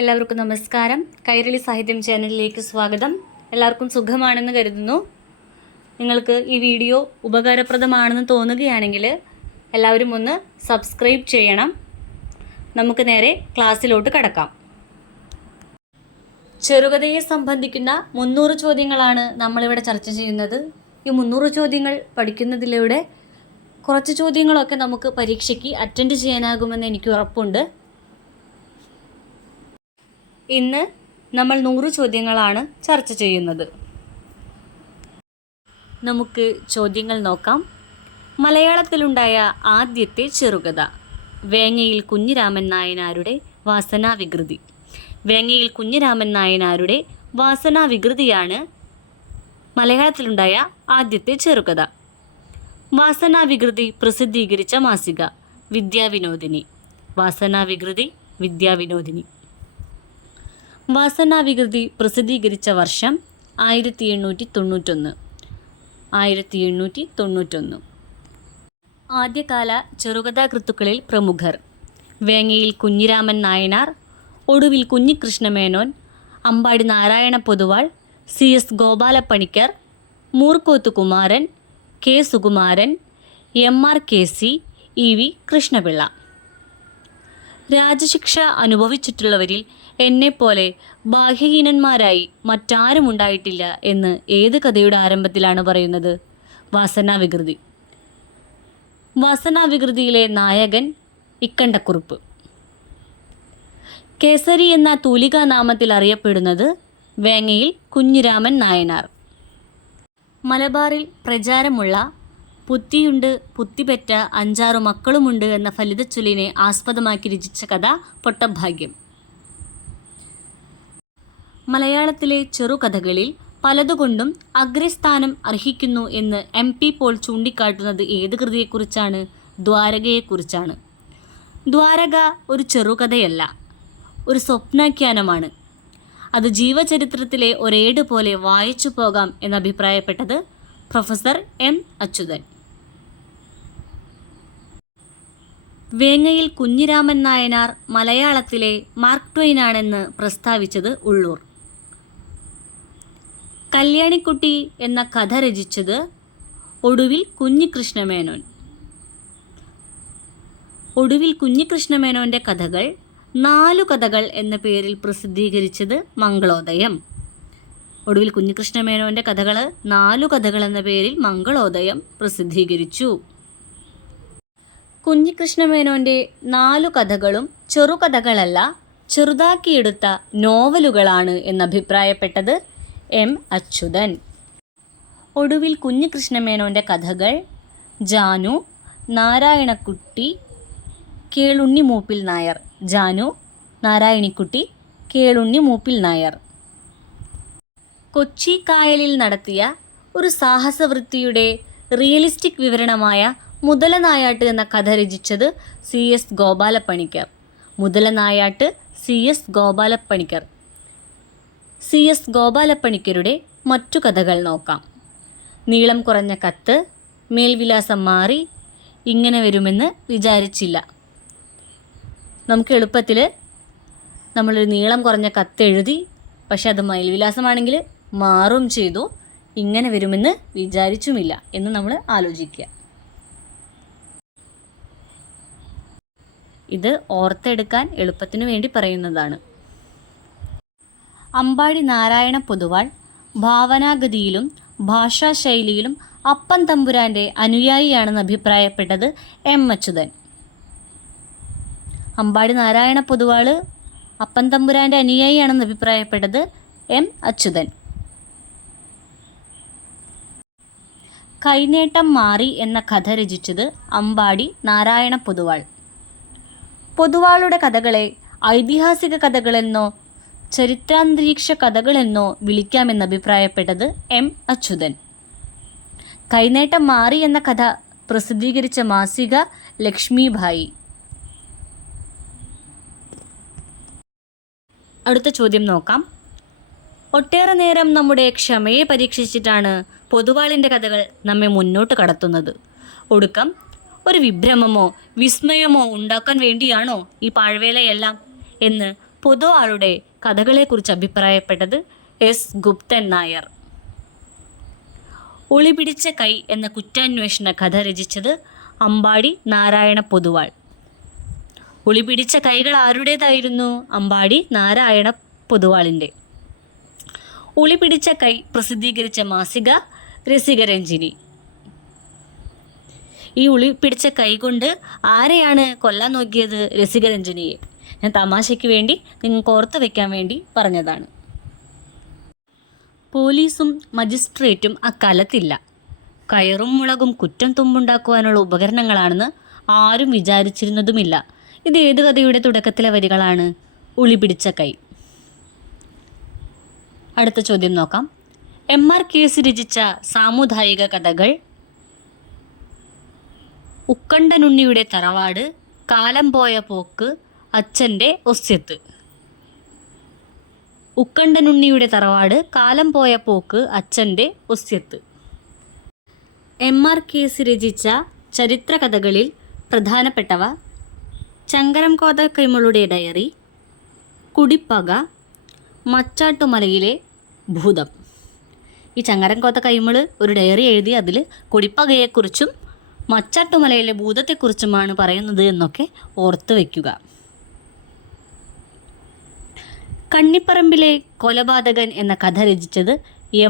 എല്ലാവർക്കും നമസ്കാരം. കൈരളി സാഹിത്യം ചാനലിലേക്ക് സ്വാഗതം. എല്ലാവർക്കും സുഖമാണെന്ന് കരുതുന്നു. നിങ്ങൾക്ക് ഈ വീഡിയോ ഉപകാരപ്രദമാണെന്ന് തോന്നുകയാണെങ്കിൽ എല്ലാവരും ഒന്ന് സബ്സ്ക്രൈബ് ചെയ്യണം. നമുക്ക് നേരെ ക്ലാസ്സിലോട്ട് കടക്കാം. ചെറുകഥയെ സംബന്ധിക്കുന്ന 300 ചോദ്യങ്ങളാണ് നമ്മളിവിടെ ചർച്ച ചെയ്യുന്നത്. ഈ 300 ചോദ്യങ്ങൾ പഠിക്കുന്നതിലൂടെ കുറച്ച് ചോദ്യങ്ങളൊക്കെ നമുക്ക് പരീക്ഷയ്ക്ക് അറ്റൻഡ് ചെയ്യാനാകുമെന്ന് എനിക്ക് ഉറപ്പുണ്ട്. ഇന്ന് നമ്മൾ 100 ചോദ്യങ്ങളാണ് ചർച്ച ചെയ്യുന്നത്. നമുക്ക് ചോദ്യങ്ങൾ നോക്കാം. മലയാളത്തിലുണ്ടായ ആദ്യത്തെ ചെറുകഥ വേങ്ങയിൽ കുഞ്ഞിരാമൻ നായനാരുടെ വാസനാവികൃതി. വേങ്ങയിൽ കുഞ്ഞിരാമൻ നായനാരുടെ വാസനാവികൃതിയാണ് മലയാളത്തിലുണ്ടായ ആദ്യത്തെ ചെറുകഥ. വാസനാവികൃതി പ്രസിദ്ധീകരിച്ച മാസിക വിദ്യാവിനോദിനി. വാസനാവികൃതി വിദ്യാവിനോദിനി. വാസനാവികൃതി പ്രസിദ്ധീകരിച്ച വർഷം 1891. ആദ്യകാല ചെറുകഥാകൃത്തുക്കളിൽ പ്രമുഖർ: വേങ്ങയിൽ കുഞ്ഞിരാമൻ നായനാർ, ഒടുവിൽ കുഞ്ഞികൃഷ്ണമേനോൻ, Ambadi Narayana Poduval, CS Gopalapanicker, Moorkoth Kumaran, K Sukumaran, MR KC, EV Krishnapillai. രാജശിക്ഷ അനുഭവിച്ചിട്ടുള്ളവരിൽ എന്നെപ്പോലെ ബാഹ്യഹീനന്മാരായി മറ്റാരും ഉണ്ടായിട്ടില്ല എന്ന് ഏത് കഥയുടെ ആരംഭത്തിലാണ് പറയുന്നത്? വാസനാവികൃതി. വാസനാവികൃതിയിലെ നായകൻ ഇക്കണ്ടക്കുറുപ്പ്. കേസരി എന്ന തൂലികാനാമത്തിൽ അറിയപ്പെടുന്നത് വേങ്ങയിൽ കുഞ്ഞിരാമൻ നായനാർ. മലബാറിൽ പ്രചാരമുള്ള പുത്തിയുണ്ട് പുത്തിപെറ്റ 5-6 മക്കളുമുണ്ട് എന്ന ഫലിതച്ചൊല്ലിനെ ആസ്പദമാക്കി രചിച്ച കഥ പൊട്ടഭാഗ്യം. മലയാളത്തിലെ ചെറുകഥകളിൽ പലതുകൊണ്ടും അഗ്രസ്ഥാനം അർഹിക്കുന്നു എന്ന് MP പോൾ ചൂണ്ടിക്കാട്ടുന്നത് ഏത് കൃതിയെക്കുറിച്ചാണ്? ദ്വാരകയെക്കുറിച്ചാണ്. ദ്വാരക ഒരു ചെറുകഥയല്ല, ഒരു സ്വപ്നാഖ്യാനമാണ്. അത് ജീവചരിത്രത്തിലെ ഒരേട് പോലെ വായിച്ചു പോകാം എന്നഭിപ്രായപ്പെട്ടത് പ്രൊഫസർ M. അച്യുതൻ. വേങ്ങയിൽ കുഞ്ഞിരാമൻ നായനാർ മലയാളത്തിലെ മാർക്ക് ട്വെയിനാണെന്ന് പ്രസ്താവിച്ചത് ഉള്ളൂർ. കല്യാണിക്കുട്ടി എന്ന കഥ രചിച്ചത് ഒടുവിൽ കുഞ്ഞികൃഷ്ണമേനോൻ. ഒടുവിൽ കുഞ്ഞികൃഷ്ണമേനോൻ്റെ കഥകൾ 4 കഥകൾ എന്ന പേരിൽ പ്രസിദ്ധീകരിച്ചത് മംഗളോദയം. ഒടുവിൽ കുഞ്ഞികൃഷ്ണമേനോൻ്റെ കഥകൾ 4 കഥകൾ എന്ന പേരിൽ മംഗളോദയം പ്രസിദ്ധീകരിച്ചു. കുഞ്ഞികൃഷ്ണമേനോൻ്റെ 4 കഥകളും ചെറുകഥകളല്ല, ചെറുതാക്കിയെടുത്ത നോവലുകളാണ് എന്നഭിപ്രായപ്പെട്ടത് M. അച്യുതൻ. ഒടുവിൽ കുഞ്ഞികൃഷ്ണമേനോൻ്റെ കഥകൾ ജാനു, നാരായണക്കുട്ടി, കേളുണ്ണി മൂപ്പിൽ നായർ. ജാനു, നാരായണിക്കുട്ടി, കേളുണ്ണി മൂപ്പിൽ നായർ. കൊച്ചി കായലിൽ നടത്തിയ ഒരു സാഹസവൃത്തിയുടെ റിയലിസ്റ്റിക് വിവരണമായ മുതലനായാട്ട് എന്ന കഥ രചിച്ചത് CS Gopalapanicker. മുതലനായാട്ട് CS Gopalapanicker. CS ഗോപാലപ്പണിക്കരുടെ മറ്റു കഥകൾ നോക്കാം. നീളം കുറഞ്ഞ കത്ത്, മേൽവിലാസം മാറി, ഇങ്ങനെ വരുമെന്ന് വിചാരിച്ചില്ല. നമുക്ക് എളുപ്പത്തിൽ നമ്മളൊരു നീളം കുറഞ്ഞ കത്ത് എഴുതി, പക്ഷെ അത് മേൽവിലാസമാണെങ്കിൽ മാറും ചെയ്തു. ഇങ്ങനെ വരുമെന്ന് വിചാരിച്ചുമില്ല എന്ന് നമ്മൾ ആലോചിക്കുക. ഇത് ഓർത്തെടുക്കാൻ എളുപ്പത്തിനു വേണ്ടി പറയുന്നതാണ്. അമ്പാടി നാരായണ പൊതുവാൾ ഭാവനാഗതിയിലും ഭാഷാശൈലിയിലും അപ്പൻ തമ്പുരാൻ്റെ അനുയായിയാണെന്ന് അഭിപ്രായപ്പെട്ടത് M. അച്യുതൻ. അമ്പാടി നാരായണ പൊതുവാൾ അപ്പൻ തമ്പുരാൻ്റെ അനുയായിയാണെന്ന് അഭിപ്രായപ്പെട്ടത് M. അച്യുതൻ. കൈനേട്ടം മാറി എന്ന കഥ രചിച്ചത് അമ്പാടി നാരായണ പൊതുവാൾ. പൊതുവാളുടെ കഥകളെ ഐതിഹാസിക കഥകളെന്നോ ചരിത്രാന്തരീക്ഷ കഥകളെന്നോ വിളിക്കാമെന്ന് അഭിപ്രായപ്പെട്ടത് M. അച്യുതൻ. കൈനേട്ടം മാറി എന്ന കഥ പ്രസിദ്ധീകരിച്ച മാസിക ലക്ഷ്മിഭായി. അടുത്ത ചോദ്യം നോക്കാം. ഒട്ടേറെ നേരം നമ്മുടെ ക്ഷമയെ പരീക്ഷിച്ചിട്ടാണ് പൊതുവാളിൻ്റെ കഥകൾ നമ്മെ മുന്നോട്ട് കടത്തുന്നത്. ഒടുക്കം ഒരു വിഭ്രമമോ വിസ്മയമോ ഉണ്ടാക്കാൻ വേണ്ടിയാണോ ഈ പാഴ്വേലയെല്ലാം എന്ന് പൊതുവാളുടെ കഥകളെക്കുറിച്ച് അഭിപ്രായപ്പെട്ടത് എസ് ഗുപ്തൻ നായർ. ഒളിപിടിച്ച കൈ എന്ന കുറ്റാന്വേഷണ കഥ രചിച്ചത് അമ്പാടി നാരായണ പൊതുവാൾ. ഒളിപിടിച്ച കൈകൾ ആരുടേതായിരുന്നു? അമ്പാടി നാരായണ പൊതുവാളിൻ്റെ. ഒളിപിടിച്ച കൈ പ്രസിദ്ധീകരിച്ച മാസിക രസികരഞ്ജിനി. ഈ ഒളിപിടിച്ച കൈ കൊണ്ട് ആരെയാണ് കൊല്ലാൻ നോക്കിയത്? രസികരഞ്ജിനിയെ. ഞാൻ തമാശയ്ക്ക് വേണ്ടി നിങ്ങൾക്ക് ഓർത്ത് വയ്ക്കാൻ വേണ്ടി പറഞ്ഞതാണ്. പോലീസും മജിസ്ട്രേറ്റും അക്കാലത്തില്ല. കയറും മുളകും കുറ്റം തുമ്പുണ്ടാക്കുവാനുള്ള ഉപകരണങ്ങളാണെന്ന് ആരും വിചാരിച്ചിരുന്നതുമില്ല. ഇത് ഏത് കഥയുടെ തുടക്കത്തിലെ വരികളാണ്? ഒളിപിടിച്ച കൈ. അടുത്ത ചോദ്യം നോക്കാം. MR കേസി രചിച്ച സാമുദായിക കഥകൾ: ഉക്കണ്ടനുണ്ണിയുടെ തറവാട്, കാലം പോയ പോക്ക്, അച്ഛൻ്റെ ഒസ്യത്ത്. ഉക്കണ്ടനുണ്ണിയുടെ തറവാട്, കാലം പോയ പോക്ക്, അച്ഛൻ്റെ ഒസ്യത്ത്. MR കേസി രചിച്ച ചരിത്ര കഥകളിൽ പ്രധാനപ്പെട്ടവ: ചങ്കരം കോത കൈമളുടെ ഡയറി, കുടിപ്പക, മച്ചാട്ടുമലയിലെ ഭൂതം. ഈ ചങ്കരം കോത കൈമൾ ഒരു ഡയറി എഴുതി അതിൽ കുടിപ്പകയെക്കുറിച്ചും മച്ചാട്ടുമലയിലെ ഭൂതത്തെക്കുറിച്ചുമാണ് പറയുന്നത് എന്നൊക്കെ ഓർത്ത് വയ്ക്കുക. കണ്ണിപ്പറമ്പിലെ കൊലപാതകൻ എന്ന കഥ രചിച്ചത്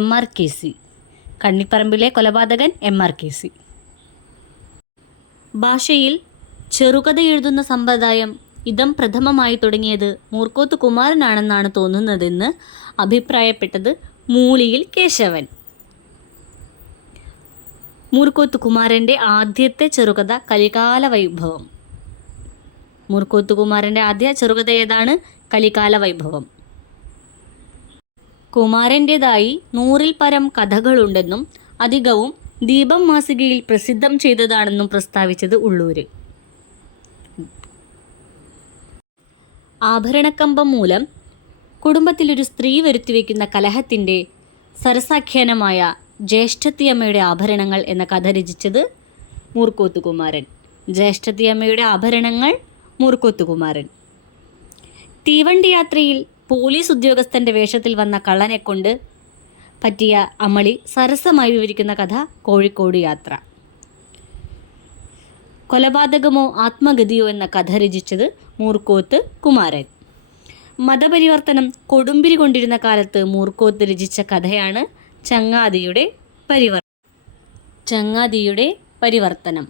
MR കേസി. കണ്ണിപ്പറമ്പിലെ കൊലപാതകൻ MR കേസി. ഭാഷയിൽ ചെറുകഥ എഴുതുന്ന സമ്പ്രദായം ഇതം പ്രഥമമായി തുടങ്ങിയത് മൂർക്കോത്ത് കുമാരനാണെന്നാണ് തോന്നുന്നതെന്ന് അഭിപ്രായപ്പെട്ടത് മൂളിയിൽ കേശവൻ. മൂർക്കോത്ത് കുമാരൻ്റെ ആദ്യത്തെ ചെറുകഥ കലികാല വൈഭവം. മൂർക്കോത്ത് കുമാരൻ്റെ ആദ്യ ചെറുകഥ ഏതാണ്? കലികാല വൈഭവം. കുമാരൻ്റേതായി 100-ൽ പരം കഥകളുണ്ടെന്നും അധികവും ദീപം മാസികയിൽ പ്രസിദ്ധം ചെയ്തതാണെന്നും പ്രസ്താവിച്ചത് ഉള്ളൂര്. ആഭരണക്കമ്പം മൂലം കുടുംബത്തിലൊരു സ്ത്രീ വരുത്തിവെക്കുന്ന കലഹത്തിൻ്റെ സരസാഖ്യാനമായ ജ്യേഷ്ഠത്തിയമ്മയുടെ ആഭരണങ്ങൾ എന്ന കഥ രചിച്ചത് മൂർക്കോത്ത് കുമാരൻ. ജ്യേഷ്ഠത്തിയമ്മയുടെ ആഭരണങ്ങൾ, മൂർക്കോത്ത് കുമാരൻ. തീവണ്ടി യാത്രയിൽ പോലീസ് ഉദ്യോഗസ്ഥൻ്റെ വേഷത്തിൽ വന്ന കള്ളനെക്കൊണ്ട് പറ്റിയ അമളി സരസമായി വിവരിക്കുന്ന കഥ കോഴിക്കോട് യാത്ര. കൊലപാതകമോ ആത്മഗതിയോ എന്ന കഥ രചിച്ചത് മൂർക്കോത്ത് കുമാരൻ. മതപരിവർത്തനം കൊടുമ്പിരി കൊണ്ടിരുന്ന കാലത്ത് മൂർക്കോത്ത് രചിച്ച കഥയാണ് ചങ്ങാതിയുടെ പരിവർത്തനം.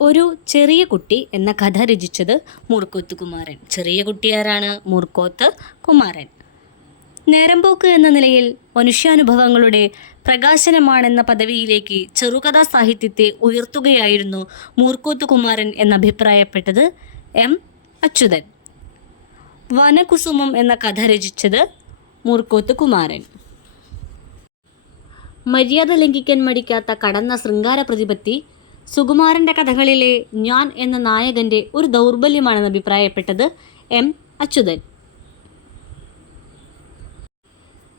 ഒരു ചെറിയ കുട്ടി എന്ന കഥ രചിച്ചത് മൂർക്കോത്ത് കുമാരൻ. ചെറിയ കുട്ടിയാരാണ്? മൂർക്കോത്ത് കുമാരൻ. നേരമ്പോക്ക് എന്ന നിലയിൽ മനുഷ്യാനുഭവങ്ങളുടെ പ്രകാശനമാണെന്ന പദവിയിലേക്ക് ചെറുകഥാ സാഹിത്യത്തെ ഉയർത്തുകയായിരുന്നു മൂർക്കോത്ത് കുമാരൻ എന്നഭിപ്രായപ്പെട്ടത് M അച്യുതൻ. വനകുസുമം എന്ന കഥ രചിച്ചത് മൂർക്കോത്ത് കുമാരൻ. മര്യാദ ലംഘിക്കാൻ മടിക്കാത്ത കടന്ന ശൃംഗാര പ്രതിപത്തി സുകുമാരൻ്റെ കഥകളിലെ ഞാൻ എന്ന നായകൻ്റെ ഒരു ദൗർബല്യമാണെന്ന് അഭിപ്രായപ്പെട്ടത് M അച്യുതൻ.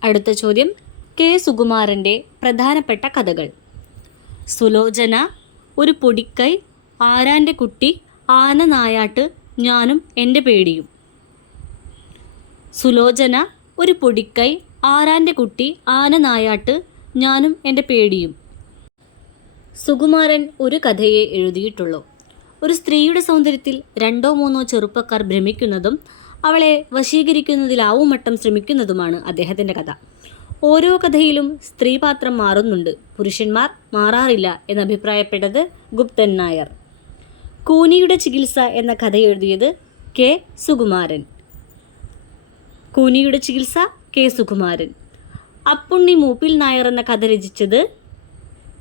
അടുത്ത ചോദ്യം. K സുകുമാരൻ്റെ പ്രധാനപ്പെട്ട കഥകൾ: സുലോചന, ഒരു പൊടിക്കൈ, ആരാൻ്റെ കുട്ടി, ആന നായാട്ട്, ഞാനും എൻ്റെ പേടിയും. സുലോചന, ഒരു പൊടിക്കൈ, ആരാൻ്റെ കുട്ടി, ആന നായാട്ട്, ഞാനും എൻ്റെ പേടിയും. സുകുമാരൻ ഒരു കഥയെ എഴുതിയിട്ടുള്ളൂ. ഒരു സ്ത്രീയുടെ സൗന്ദര്യത്തിൽ 2-3 ചെറുപ്പക്കാർ ഭ്രമിക്കുന്നതും അവളെ വശീകരിക്കുന്നതിലാവുമട്ടം ശ്രമിക്കുന്നതുമാണ് അദ്ദേഹത്തിൻ്റെ കഥ. ഓരോ കഥയിലും സ്ത്രീപാത്രം മാറുന്നുണ്ട്, പുരുഷന്മാർ മാറാറില്ല എന്നഭിപ്രായപ്പെട്ടത് ഗുപ്തൻ നായർ. കൂനിയുടെ ചികിത്സ എന്ന കഥ എഴുതിയത് K സുകുമാരൻ. കൂനിയുടെ ചികിത്സ K സുകുമാരൻ. അപ്പുണ്ണി മൂപ്പിൽ നായർ എന്ന കഥ രചിച്ചത്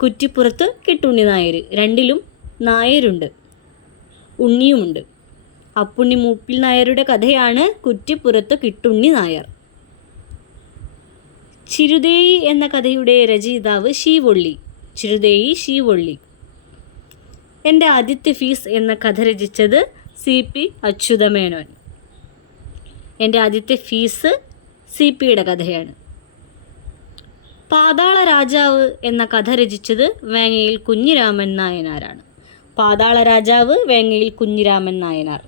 കുറ്റിപ്പുറത്ത് കിട്ടുണ്ണി നായർ. രണ്ടിലും നായരുണ്ട്, ഉണ്ണിയുമുണ്ട്. അപ്പുണ്ണി മൂപ്പിൽ നായരുടെ കഥയാണ് കുറ്റിപ്പുറത്ത് കിട്ടുണ്ണി നായർ. ചിരുതേയി എന്ന കഥയുടെ രചയിതാവ് ശീവൊള്ളി. ചിരുതേയി ശീവൊള്ളി. എൻ്റെ ആദ്യത്തെ ഫീസ് എന്ന കഥ രചിച്ചത് CP അച്യുതമേനോൻ. എൻ്റെ ആദ്യത്തെ ഫീസ് CPയുടെ കഥയാണ്. പാതാള രാജാവ് എന്ന കഥ രചിച്ചത് വേങ്ങയിൽ കുഞ്ഞിരാമൻ നായനാരാണ്. പാതാള രാജാവ് വേങ്ങയിൽ കുഞ്ഞിരാമൻ നായനാർ.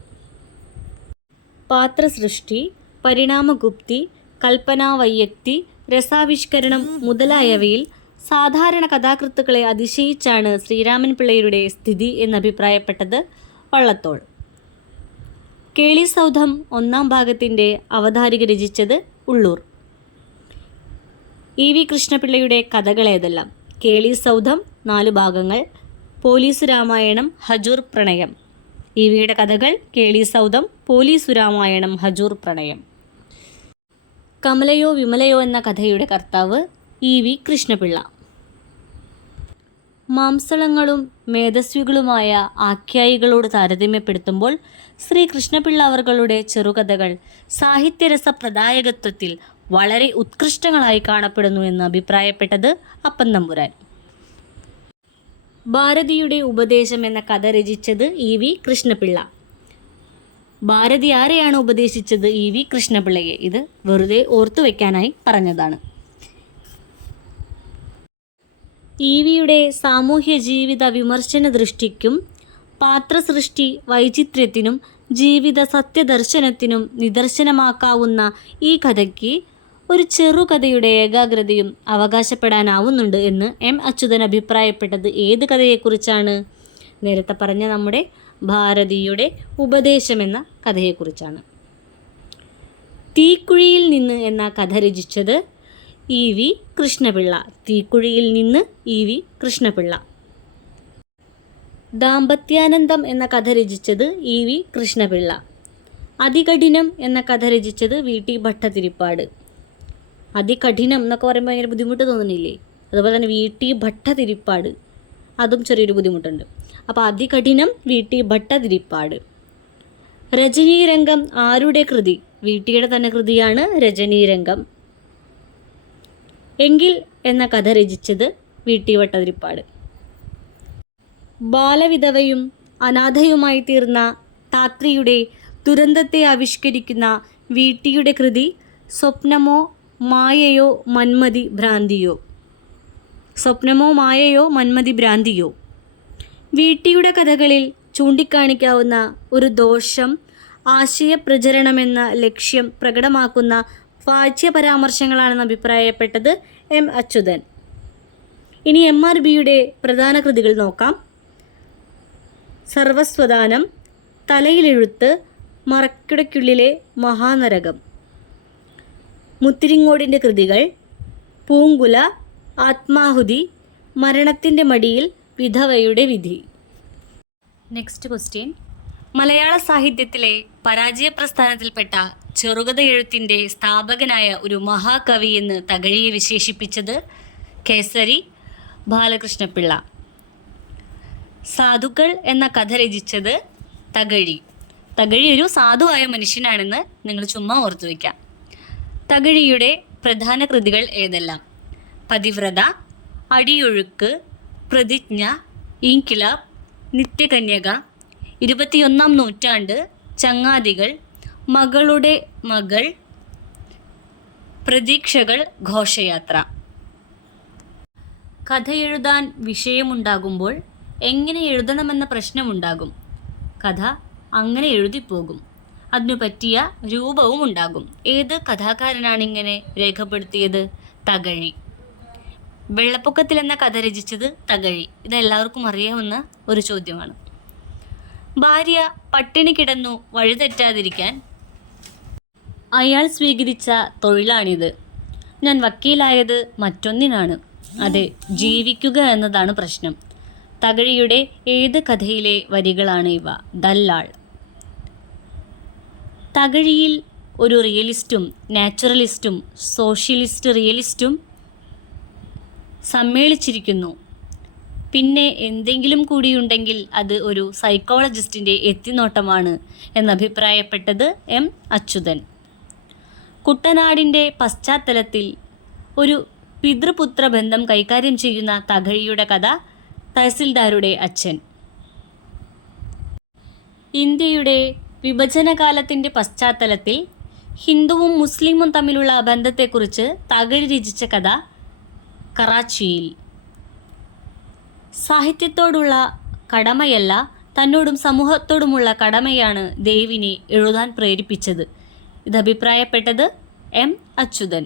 പാത്രസൃഷ്ടി, പരിണാമഗുപ്തി, കൽപ്പനാവൈയക്തി, രസാവിഷ്കരണം മുതലായവയിൽ സാധാരണ കഥാകൃത്തുക്കളെ അതിശയിച്ചാണ് ശ്രീരാമൻ പിള്ളയുടെ സ്ഥിതി എന്നഭിപ്രായപ്പെട്ടത് വള്ളത്തോൾ. കേളിസൗധം 1-ാം ഭാഗത്തിൻ്റെ അവതാരിക രചിച്ചത് ഉള്ളൂർ. ഇ.വി. കൃഷ്ണപിള്ളയുടെ കഥകളേതെല്ലാം? കേളിസൗധം 4 ഭാഗങ്ങൾ, പോലീസു രാമായണം, ഹജൂർ പ്രണയം. ഇ.വിയുടെ കഥകൾ കേളിസൗധം, പോലീസു രാമായണം, ഹജൂർ പ്രണയം. കമലയോ വിമലയോ എന്ന കഥയുടെ കർത്താവ് ഇ.വി. കൃഷ്ണപിള്ള. മാംസളങ്ങളും മേധസ്വികളുമായ ആഖ്യായികളോട് താരതമ്യപ്പെടുത്തുമ്പോൾ ശ്രീ കൃഷ്ണപിള്ള അവർകളുടെ ചെറുകഥകൾ സാഹിത്യരസപ്രദായകത്വത്തിൽ വളരെ ഉത്കൃഷ്ടങ്ങളായി കാണപ്പെടുന്നു എന്ന് അഭിപ്രായപ്പെട്ടത് അപ്പൻ തമ്പുരാൻ. ഭാരതിയുടെ ഉപദേശം എന്ന കഥ രചിച്ചത് ഇ.വി. കൃഷ്ണപിള്ള. ഭാരതി ആരെയാണ് ഉപദേശിച്ചത്? ഇ.വി. കൃഷ്ണപിള്ളയെ. ഇത് വെറുതെ ഓർത്തു വയ്ക്കാനായി പറഞ്ഞതാണ്. ഇ.വിയുടെ സാമൂഹ്യ ജീവിത വിമർശന ദൃഷ്ടിക്കും പാത്രസൃഷ്ടി വൈചിത്ര്യത്തിനും ജീവിത സത്യദർശനത്തിനും നിദർശനമാക്കാവുന്ന ഈ കഥയ്ക്ക് ഒരു ചെറുകഥയുടെ ഏകാഗ്രതയും അവകാശപ്പെടാനാവുന്നുണ്ട് എന്ന് എം. അച്യുതൻ അഭിപ്രായപ്പെട്ടത് ഏത് കഥയെക്കുറിച്ചാണ്? നേരത്തെ പറഞ്ഞ നമ്മുടെ ഭാരതിയുടെ ഉപദേശം എന്ന കഥയെക്കുറിച്ചാണ്. തീക്കുഴിയിൽ നിന്ന് എന്ന കഥ രചിച്ചത് ഇ.വി. കൃഷ്ണപിള്ള. തീക്കുഴിയിൽ നിന്ന് ഇ.വി. കൃഷ്ണപിള്ള. ദാമ്പത്യാനന്ദം എന്ന കഥ രചിച്ചത് ഇ.വി. കൃഷ്ണപിള്ള. അതികഠിനം എന്ന കഥ രചിച്ചത് വി.ടി. ഭട്ടതിരിപ്പാട്. അതികഠിനം എന്നൊക്കെ പറയുമ്പോൾ ഭയങ്കര ബുദ്ധിമുട്ട് തോന്നുന്നില്ലേ? അതുപോലെ തന്നെ വി.ടി. ഭട്ടതിരിപ്പാട്, അതും ചെറിയൊരു ബുദ്ധിമുട്ടുണ്ട്. അപ്പോൾ അതികഠിനം വി.ടി. ഭട്ടതിരിപ്പാട്. രജനീരംഗം ആരുടെ കൃതി? വി.ടിയുടെ തന്നെ കൃതിയാണ് രജനീരംഗം. എങ്കിൽ എന്ന കഥ രചിച്ചത് വി.ടി. ഭട്ടതിരിപ്പാട്. ബാലവിധവയും അനാഥയുമായി തീർന്ന താത്രിയുടെ ദുരന്തത്തെ ആവിഷ്കരിക്കുന്ന വി.ടിയുടെ കൃതി സ്വപ്നമോ മായയോ മന്മതി ഭ്രാന്തിയോ. സ്വപ്നമോ മായയോ മന്മതി ഭ്രാന്തിയോ. വി.ടിയുടെ കഥകളിൽ ചൂണ്ടിക്കാണിക്കാവുന്ന ഒരു ദോഷം ആശയപ്രചരണമെന്ന ലക്ഷ്യം പ്രകടമാക്കുന്ന വാച്യപരാമർശങ്ങളാണെന്ന് അഭിപ്രായപ്പെട്ടത് എം. അച്യുതൻ. ഇനി എം.ആർ.ബിയുടെ പ്രധാന കൃതികൾ നോക്കാം. സർവസ്വദാനം, തലയിലെഴുത്ത്, മറക്കിടയ്ക്കുള്ളിലെ മഹാനരകം. മുത്തിരിങ്ങോടിൻ്റെ കൃതികൾ പൂങ്കുല, ആത്മാഹുതി, മരണത്തിൻ്റെ മടിയിൽ, വിധവയുടെ വിധി. Next question. മലയാള സാഹിത്യത്തിലെ പരാജയ പ്രസ്ഥാനത്തിൽപ്പെട്ട ചെറുകഥ എഴുത്തിൻ്റെ സ്ഥാപകനായ ഒരു മഹാകവി എന്ന് തകഴിയെ വിശേഷിപ്പിച്ചത് കേസരി ബാലകൃഷ്ണപിള്ള. സാധുക്കൾ എന്ന കഥ രചിച്ചത് തകഴി. തകഴി ഒരു സാധുവായ മനുഷ്യനാണെന്ന് നിങ്ങൾ ചുമ്മാ ഓർത്തു വയ്ക്കാം. തകഴിയുടെ പ്രധാന കൃതികൾ ഏതെല്ലാം? പതിവ്രത, അടിയൊഴുക്ക്, പ്രതിജ്ഞ, ഇൻകിലാബ്, നിത്യകന്യക, 21-ാം നൂറ്റാണ്ട്, ചങ്ങാതികൾ, മകളുടെ മകൾ, പ്രതീക്ഷകൾ, ഘോഷയാത്ര. കഥ എഴുതാൻ വിഷയമുണ്ടാകുമ്പോൾ എങ്ങനെ എഴുതണമെന്ന പ്രശ്നമുണ്ടാകും. കഥ അങ്ങനെ എഴുതിപ്പോകും. അതിനു പറ്റിയ രൂപവും ഉണ്ടാകും. ഏത് കഥാകാരനാണിങ്ങനെ രേഖപ്പെടുത്തിയത്? തകഴി. വെള്ളപ്പൊക്കത്തിൽ എന്ന കഥ രചിച്ചത് തകഴി. ഇതെല്ലാവർക്കും അറിയാവുന്ന ഒരു ചോദ്യമാണ്. ഭാര്യ പട്ടിണി കിടന്നു വഴിതെറ്റാതിരിക്കാൻ അയാൾ സ്വീകരിച്ച തൊഴിലാണിത്. ഞാൻ വക്കീലായത് മറ്റൊന്നിനാണ്. അതെ, ജീവിക്കുക എന്നതാണ് പ്രശ്നം. തകഴിയുടെ ഏത് കഥയിലെ വരികളാണ് ഇവ? ദല്ലാൾ. തകഴിയിൽ ഒരു റിയലിസ്റ്റും നാച്ചുറലിസ്റ്റും സോഷ്യലിസ്റ്റ് റിയലിസ്റ്റും സമ്മേളിച്ചിരിക്കുന്നു. പിന്നെ എന്തെങ്കിലും കൂടിയുണ്ടെങ്കിൽ അത് ഒരു സൈക്കോളജിസ്റ്റിൻ്റെ എത്തിനോട്ടമാണ് എന്നഭിപ്രായപ്പെട്ടത് എം. അച്യുതൻ. കുട്ടനാടിൻ്റെ പശ്ചാത്തലത്തിൽ ഒരു പിതൃപുത്ര ബന്ധം കൈകാര്യം ചെയ്യുന്ന തകഴിയുടെ കഥ തഹസിൽദാരുടെ അച്ഛൻ. ഇന്ത്യയുടെ വിഭജനകാലത്തിൻ്റെ പശ്ചാത്തലത്തിൽ ഹിന്ദുവും മുസ്ലിമും തമ്മിലുള്ള ബന്ധത്തെക്കുറിച്ച് തകഴി രചിച്ച കഥ കറാച്ചിയിൽ. സാഹിത്യത്തോടുള്ള കടമയല്ല തന്നോടും സമൂഹത്തോടുമുള്ള കടമയാണ് ദേവിനെ എഴുതാൻ പ്രേരിപ്പിച്ചത്. ഇത് അഭിപ്രായപ്പെട്ടത് എം അച്യുതൻ.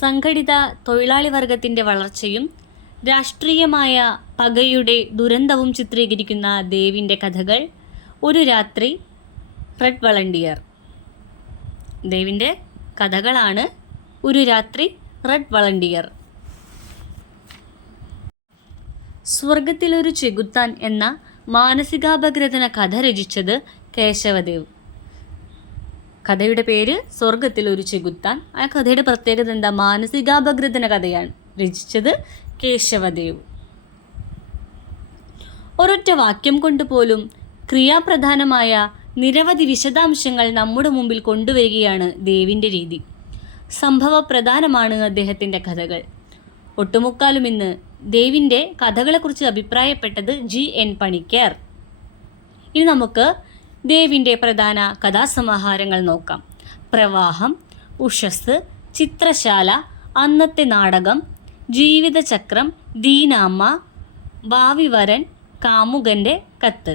സംഘടിത തൊഴിലാളി വർഗത്തിൻ്റെ വളർച്ചയും രാഷ്ട്രീയമായ പകയുടെ ദുരന്തവും ചിത്രീകരിക്കുന്ന ദേവിൻ്റെ കഥകൾ ഒരു രാത്രി, റെഡ് വളണ്ടിയർ. ദേവിൻ്റെ കഥകളാണ് ഒരു രാത്രി, റെഡ് വളണ്ടിയർ. സ്വർഗത്തിലൊരു ചെകുത്താൻ എന്ന മാനസികാപഗ്രഥന കഥ രചിച്ചത് കേശവദേവ്. കഥയുടെ പേര് സ്വർഗത്തിലൊരു ചെകുത്താൻ. ആ കഥയുടെ പ്രത്യേകത എന്താ? മാനസികാപഗ്രഥന കഥയാണ്. രചിച്ചത് കേശവദേവ്. ഒരൊറ്റ വാക്യം കൊണ്ട് പോലും ക്രിയാപ്രധാനമായ നിരവധി വിശദാംശങ്ങൾ നമ്മുടെ മുമ്പിൽ കൊണ്ടുവരികയാണ് ദേവിൻ്റെ രീതി. സംഭവപ്രധാനമാണ് അദ്ദേഹത്തിൻ്റെ കഥകൾ. ഒട്ടുമുക്കാലും ഇന്ന് ദേവിൻ്റെ കഥകളെക്കുറിച്ച് അഭിപ്രായപ്പെട്ടത് GN പണിക്കർ. ഇനി നമുക്ക് ദേവിൻ്റെ പ്രധാന കഥാസമാഹാരങ്ങൾ നോക്കാം. പ്രവാഹം, ഉഷസ്, ചിത്രശാല, അന്നത്തെ നാടകം, ജീവിതചക്രം, ദീനാമ്മ, ഭാവിവരൻ, കാമുകൻ്റെ കത്ത്.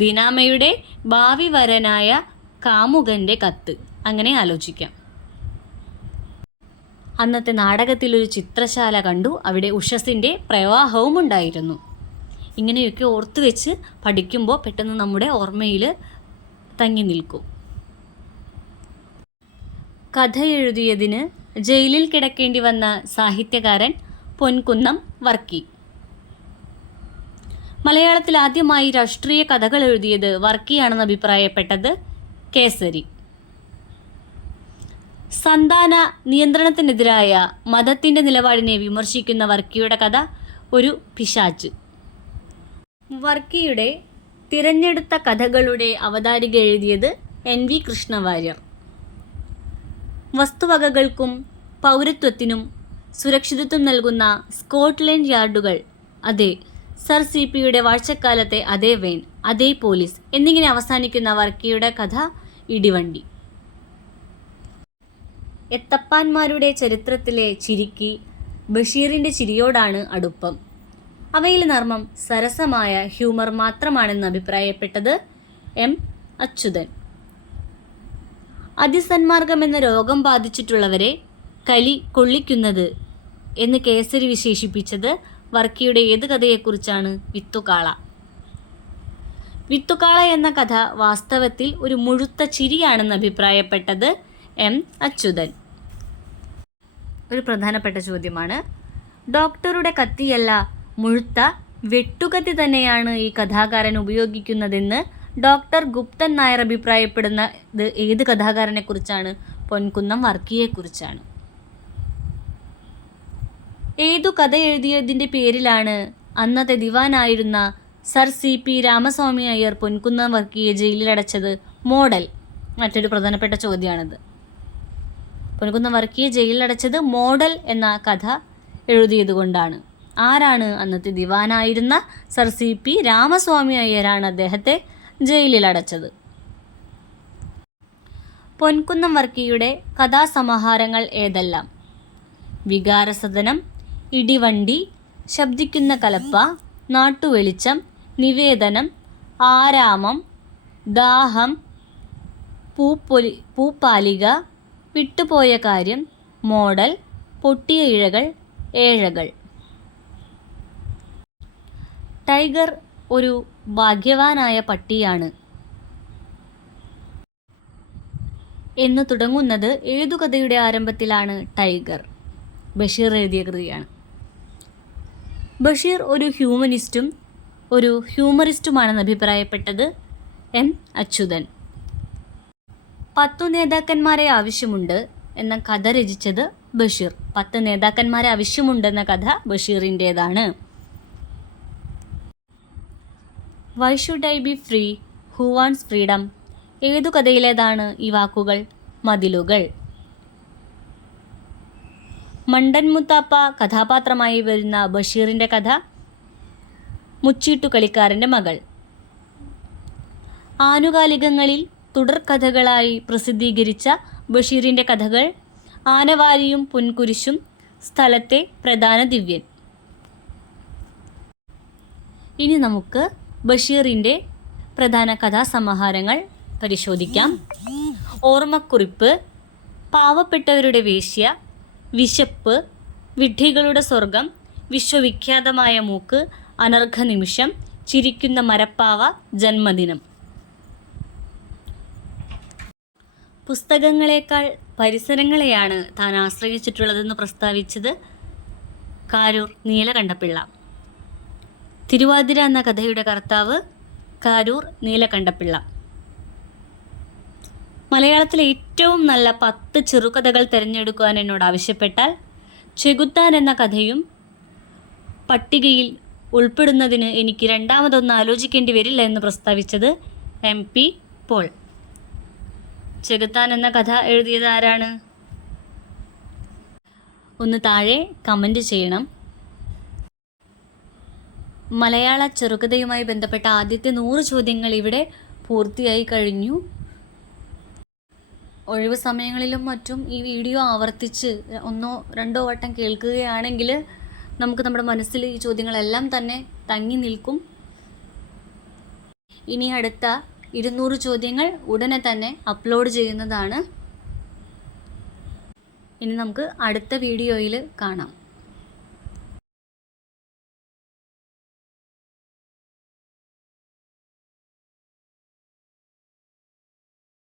ദീനാമ്മയുടെ ഭാവിവരനായ കാമുകൻ്റെ കത്ത്, അങ്ങനെ ആലോചിക്കാം. അന്നത്തെ നാടകത്തിലൊരു ചിത്രശാല കണ്ടു. അവിടെ ഉഷസിൻ്റെ പ്രവാഹവും ഉണ്ടായിരുന്നു. ഇങ്ങനെയൊക്കെ ഓർത്തു വെച്ച് പഠിക്കുമ്പോൾ പെട്ടെന്ന് നമ്മുടെ ഓർമ്മയിൽ തങ്ങി നിൽക്കും. കഥ എഴുതിയതിന് ജയിലിൽ കിടക്കേണ്ടി വന്ന സാഹിത്യകാരൻ പൊൻകുന്നം വർക്കി. മലയാളത്തിൽ ആദ്യമായി രാഷ്ട്രീയ കഥകൾ എഴുതിയത് വർക്കിയാണെന്ന് അഭിപ്രായപ്പെട്ടത് കേസരി. സന്താന നിയന്ത്രണത്തിനെതിരായ മതത്തിൻ്റെ നിലപാടിനെ വിമർശിക്കുന്ന വർക്കിയുടെ കഥ ഒരു പിശാച്. വർക്കിയുടെ തിരഞ്ഞെടുത്ത കഥകളുടെ അവതാരിക എഴുതിയത് NV കൃഷ്ണവാര്യർ. വസ്തുവകകൾക്കും പൗരത്വത്തിനും സുരക്ഷിതത്വം നൽകുന്ന സ്കോട്ട്ലൻഡ് യാർഡുകൾ, അതെ സർ CPയുടെ വാഴ്ചക്കാലത്തെ അതേ വെയിൻ, അതേ പോലീസ് എന്നിങ്ങനെ അവസാനിക്കുന്ന വർക്കിയുടെ കഥ ഇടിവണ്ടി. എത്തപ്പാന്മാരുടെ ചരിത്രത്തിലെ ചിരിക്ക് ബഷീറിൻ്റെ ചിരിയോടാണ് അടുപ്പം. അവയിൽ നർമ്മം സരസമായ ഹ്യൂമർ മാത്രമാണെന്ന് അഭിപ്രായപ്പെട്ടത് M അച്യുതൻ. അതിസന്മാർഗമെന്ന രോഗം ബാധിച്ചിട്ടുള്ളവരെ കലി കൊള്ളിക്കുന്നത് എന്ന് കേസരി വിശേഷിപ്പിച്ചത് വർക്കിയുടെ ഏത് കഥയെക്കുറിച്ചാണ്? വിത്തുകാള. വിത്തുകാള എന്ന കഥ വാസ്തവത്തിൽ ഒരു മുഴുത്ത ചിരിയാണെന്ന് അഭിപ്രായപ്പെട്ടത് M അച്യുതൻ. ഒരു പ്രധാനപ്പെട്ട ചോദ്യമാണ്. ഡോക്ടറുടെ കത്തിയല്ല, മുഴുത്ത വെട്ടുകത്തി തന്നെയാണ് ഈ കഥാകാരൻ ഉപയോഗിക്കുന്നതെന്ന് ഡോക്ടർ ഗുപ്തൻ നായർ അഭിപ്രായപ്പെടുന്നത് ഏത് കഥാകാരനെക്കുറിച്ചാണ്? പൊൻകുന്നം വർക്കിയെക്കുറിച്ചാണ്. ഏതു കഥ എഴുതിയതിൻ്റെ പേരിലാണ് അന്നത്തെ ദിവാനായിരുന്ന സർ CP രാമസ്വാമി അയ്യർ പൊൻകുന്നം വർക്കിയെ ജയിലിലടച്ചത്? മോഡൽ. മറ്റൊരു പ്രധാനപ്പെട്ട ചോദ്യമാണിത്. പൊൻകുന്നം വർക്കിയെ ജയിലിലടച്ചത് മോഡൽ എന്ന കഥ എഴുതിയതുകൊണ്ടാണ്. ആരാണ്? അന്നത്തെ ദിവാനായിരുന്ന സർ CP രാമസ്വാമി അയ്യരാണ് അദ്ദേഹത്തെ ജയിലിലടച്ചത്. പൊൻകുന്നം വർക്കിയുടെ കഥാസമാഹാരങ്ങൾ ഏതെല്ലാം? വികാരസദനം, ഇടിവണ്ടി, ശബ്ദിക്കുന്ന കലപ്പ, നാട്ടുവെളിച്ചം, നിവേദനം, ആരാമം, ദാഹം, പൂപ്പാലിക, വിട്ടുപോയ കാര്യം, മോഡൽ, പൊട്ടിയ ഇഴകൾ, ഏഴകൾ. ടൈഗർ ഒരു ഭാഗ്യവാനായ പട്ടിയാണ് എന്ന് തുടങ്ങുന്നത് ഏതു കഥയുടെ ആരംഭത്തിലാണ്? ടൈഗർ. ബഷീർ എഴുതിയ കൃതിയാണ്. ബഷീർ ഒരു ഹ്യൂമനിസ്റ്റും ഒരു ഹ്യൂമറിസ്റ്റുമാണെന്ന് അഭിപ്രായപ്പെട്ടത് M അച്യുതൻ. 10 നേതാക്കന്മാരെ ആവശ്യമുണ്ട് എന്ന കഥ രചിച്ചത് ബഷീർ. 10 നേതാക്കന്മാരെ ആവശ്യമുണ്ടെന്ന കഥ ബഷീറിൻ്റേതാണ്. Why should I be free, who wants freedom ഏതു കഥയിലേതാണ് ഈ വാക്കുകൾ? മതിലുകൾ. മണ്ടൻ മുത്താപ്പ കഥാപാത്രമായി വരുന്ന ബഷീറിൻ്റെ കഥ മുച്ചീട്ടുകളിക്കാരൻ്റെ മകൾ. ആനുകാലികങ്ങളിൽ തുടർക്കഥകളായി പ്രസിദ്ധീകരിച്ച ബഷീറിൻ്റെ കഥകൾ ആനവാരിയും പൊൻകുരിശും, സ്ഥലത്തെ പ്രധാന ദിവ്യൻ. ഇനി നമുക്ക് ബഷീറിൻ്റെ പ്രധാന കഥാസമാഹാരങ്ങൾ പരിശോധിക്കാം. ഓർമ്മക്കുറിപ്പ്, പാവപ്പെട്ടവരുടെ വേശ്യ, വിശപ്പ്, വിഡ്ഢികളുടെ സ്വർഗം, വിശ്വവിഖ്യാതമായ മൂക്ക്, അനർഘ നിമിഷം, ചിരിക്കുന്ന മരപ്പാവ, ജന്മദിനം. പുസ്തകങ്ങളെക്കാൾ പരിസരങ്ങളെയാണ് താൻ ആശ്രയിച്ചിട്ടുള്ളതെന്ന് പ്രസ്താവിച്ചത് കാരൂർ നീലകണ്ഠപിള്ള. തിരുവാതിര എന്ന കഥയുടെ കർത്താവ് കാരൂർ നീലകണ്ഠപിള്ള. മലയാളത്തിലെ ഏറ്റവും നല്ല 10 ചെറുകഥകൾ തിരഞ്ഞെടുക്കുവാൻ എന്നോട് ആവശ്യപ്പെട്ടാൽ ചെകുത്താൻ എന്ന കഥയും പട്ടികയിൽ ഉൾപ്പെടുന്നതിന് എനിക്ക് രണ്ടാമതൊന്നും ആലോചിക്കേണ്ടി വരില്ല എന്ന് പ്രസ്താവിച്ചത് MP പോൾ. ചെകുത്താൻ എന്ന കഥ എഴുതിയത് ആരാണ്? ഒന്ന് താഴെ കമൻറ്റ് ചെയ്യണം. മലയാള ചെറുകഥയുമായി ബന്ധപ്പെട്ട ആദ്യത്തെ 100 ചോദ്യങ്ങൾ ഇവിടെ പൂർത്തിയായി കഴിഞ്ഞു. ഒഴിവ് സമയങ്ങളിലും മറ്റും ഈ വീഡിയോ ആവർത്തിച്ച് 1-2 വട്ടം കേൾക്കുകയാണെങ്കിൽ നമുക്ക് നമ്മുടെ മനസ്സിൽ ഈ ചോദ്യങ്ങളെല്ലാം തന്നെ തങ്ങി നിൽക്കും. ഇനി അടുത്ത 200 ചോദ്യങ്ങൾ ഉടനെ തന്നെ അപ്ലോഡ് ചെയ്യുന്നതാണ്. ഇനി നമുക്ക് അടുത്ത വീഡിയോയിൽ കാണാം.